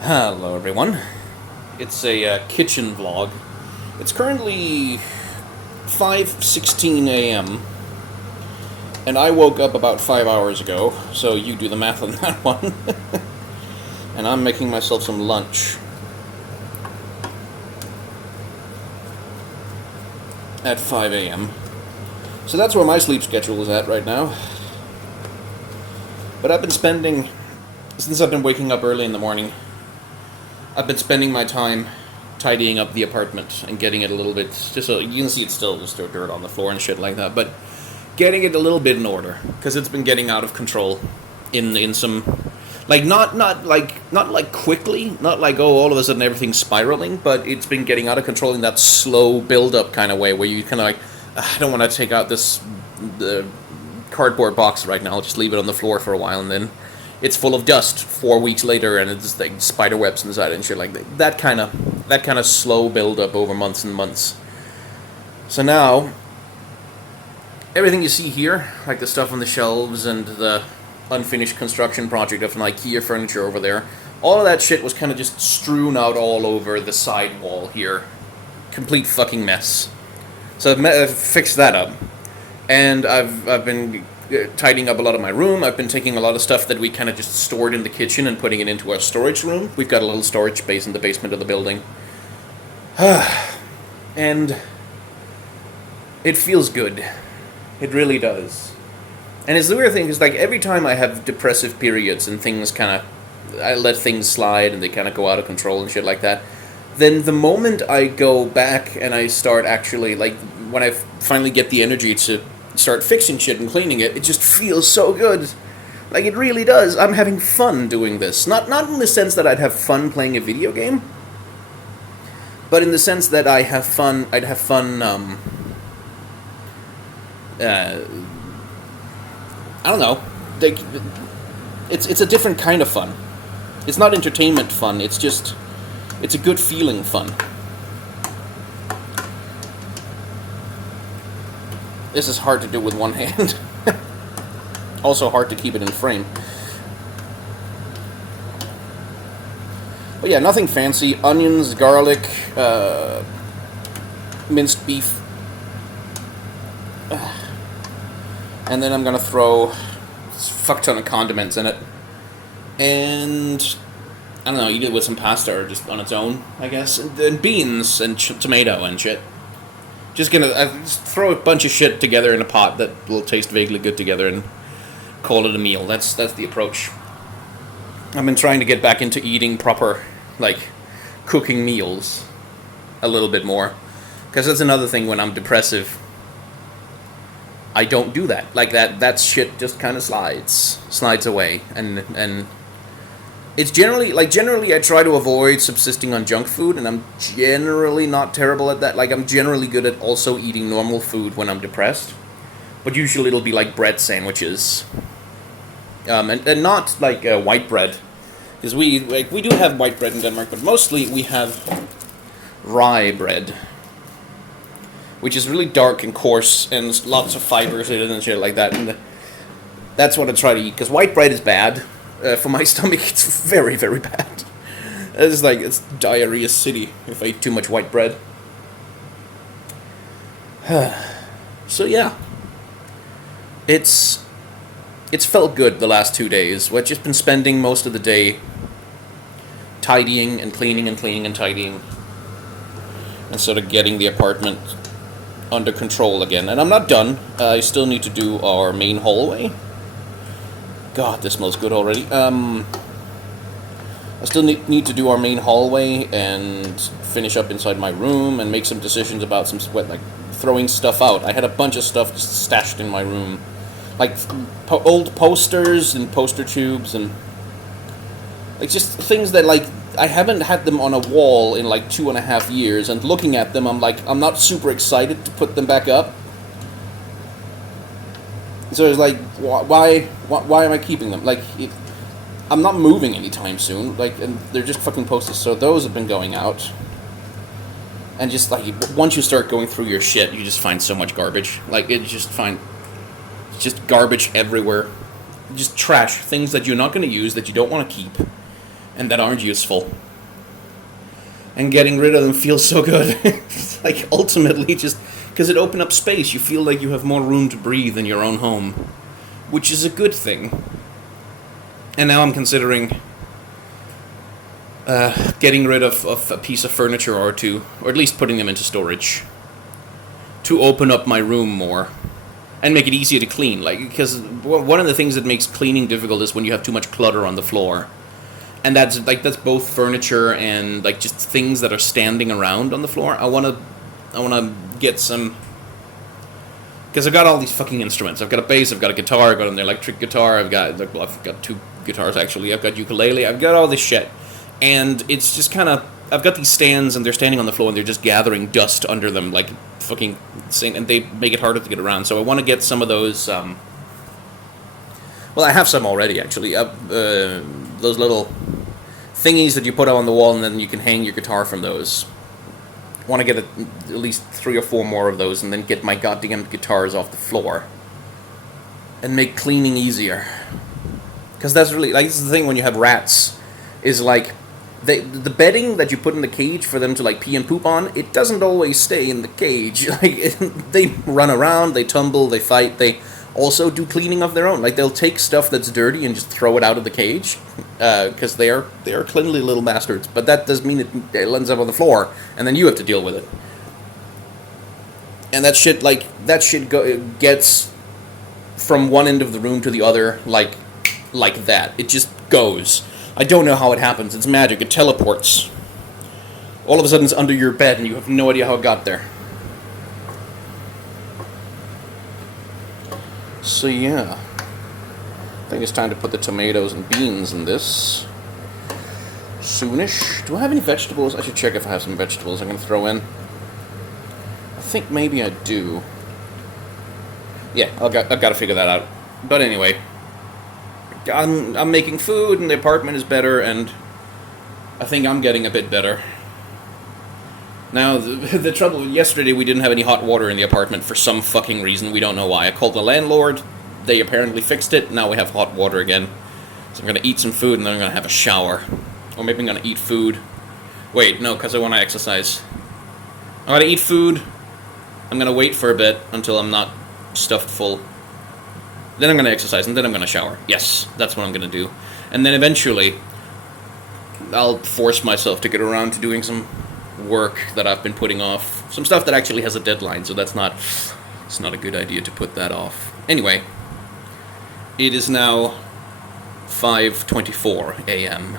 Hello, everyone. It's a kitchen vlog. It's currently 5:16 a.m. and I woke up about 5 hours ago. So you do the math on that one. And I'm making myself some lunch at 5 a.m. So that's where my sleep schedule is at right now. But since I've been waking up early in the morning, I've been spending my time tidying up the apartment and getting it a little bit, just so you can see it's still just dirt on the floor and shit like that, but getting it a little bit in order because it's been getting out of control in some, like, not quickly, not like, oh, all of a sudden everything's spiraling, but it's been getting out of control in that slow build up kind of way where you kind of like, I don't want to take out this the cardboard box right now. I'll just leave it on the floor for a while, and then it's full of dust 4 weeks later, and it's like spider webs inside and shit like that. That kind of slow build up over months and months. So now, everything you see here, like the stuff on the shelves and the unfinished construction project of an IKEA furniture over there, all of that shit was kind of just strewn out all over the side wall here. Complete fucking mess. So I've fixed that up. And I've been tidying up a lot of my room. I've been taking a lot of stuff that we kind of just stored in the kitchen and putting it into our storage room. We've got a little storage space in the basement of the building. And it feels good. It really does. And it's the weird thing, is like every time I have depressive periods and things kind of, I let things slide and they kind of go out of control and shit like that, then the moment I go back and I start actually, like, when I finally get the energy to start fixing shit and cleaning it, it just feels so good. Like, it really does. I'm having fun doing this. Not in the sense that I'd have fun playing a video game, but in the sense that I'd have fun, I don't know, like, it's a different kind of fun. It's not entertainment fun, it's a good feeling fun. This is hard to do with one hand. Also hard to keep it in frame. But yeah, nothing fancy. Onions, garlic, minced beef. And then I'm gonna throw a fuck ton of condiments in it. And I don't know, you do it with some pasta or just on its own, I guess. And then beans and tomato and shit. Just throw a bunch of shit together in a pot that will taste vaguely good together and call it a meal. That's the approach. I've been trying to get back into eating proper, like, cooking meals a little bit more. Because that's another thing when I'm depressive. I don't do that. Like, that shit just kind of slides away. And it's generally I try to avoid subsisting on junk food, and I'm generally not terrible at that. Like, I'm generally good at also eating normal food when I'm depressed, but usually it'll be like bread sandwiches, and not like white bread, because we do have white bread in Denmark, but mostly we have rye bread, which is really dark and coarse and lots of fibers in it and shit like that, and that's what I try to eat, because white bread is bad. For my stomach, it's very, very bad. It's diarrhea city if I eat too much white bread. So yeah, it's felt good the last 2 days. I've just been spending most of the day tidying and cleaning and cleaning and tidying, and sort of getting the apartment under control again. And I'm not done. I still need to do our main hallway. God, this smells good already. I still need to do our main hallway and finish up inside my room and make some decisions about like throwing stuff out. I had a bunch of stuff just stashed in my room, like old posters and poster tubes and like just things that, like, I haven't had them on a wall in like 2.5 years, and looking at them, I'm not super excited to put them back up. So it's like, why am I keeping them? Like, I'm not moving anytime soon. Like, and they're just fucking posters. So those have been going out. And just like, once you start going through your shit, you just find so much garbage. Like, just garbage everywhere. Just trash, things that you're not going to use, that you don't want to keep. and that aren't useful. And getting rid of them feels so good. It's like, ultimately, just because it opened up space, you feel like you have more room to breathe in your own home, which is a good thing. And now I'm considering getting rid of a piece of furniture or two, or at least putting them into storage, to open up my room more and make it easier to clean. Like, because one of the things that makes cleaning difficult is when you have too much clutter on the floor. And that's both furniture and like just things that are standing around on the floor. I wanna get some, because I've got all these fucking instruments. I've got a bass, I've got a guitar, I've got an electric guitar, I've got 2 guitars actually. I've got ukulele, I've got all this shit, and it's just kind of, I've got these stands and they're standing on the floor and they're just gathering dust under them like fucking insane, and they make it harder to get around. So I want to get some of those. Well, I have some already actually. Those little thingies that you put on the wall and then you can hang your guitar from those. I want to get at least 3 or 4 more of those and then get my goddamn guitars off the floor and make cleaning easier. Because that's really, like, this is the thing when you have rats, is like, the bedding that you put in the cage for them to like pee and poop on, it doesn't always stay in the cage. Like, they run around, they tumble, they fight, they also do cleaning of their own. Like, they'll take stuff that's dirty and just throw it out of the cage, because they are cleanly little bastards. But that does mean it ends up on the floor, and then you have to deal with it. And that shit gets from one end of the room to the other, like that. It just goes. I don't know how it happens. It's magic. It teleports. All of a sudden it's under your bed and you have no idea how it got there. So yeah, I think it's time to put the tomatoes and beans in this soonish. Do I have any vegetables? I should check if I have some vegetables I'm going to throw in. I think maybe I do. Yeah, I've got to figure that out. But anyway, I'm making food and the apartment is better, and I think I'm getting a bit better. Now, the trouble, yesterday we didn't have any hot water in the apartment for some fucking reason. We don't know why. I called the landlord. They apparently fixed it. Now we have hot water again. So I'm going to eat some food and then I'm going to have a shower. Or maybe I'm going to eat food. Wait, no, because I want to exercise. I'm going to eat food. I'm going to wait for a bit until I'm not stuffed full. Then I'm going to exercise and then I'm going to shower. Yes, that's what I'm going to do. And then eventually, I'll force myself to get around to doing some work that I've been putting off. Some stuff that actually has a deadline, so it's not a good idea to put that off. Anyway, it is now 5:24 a.m.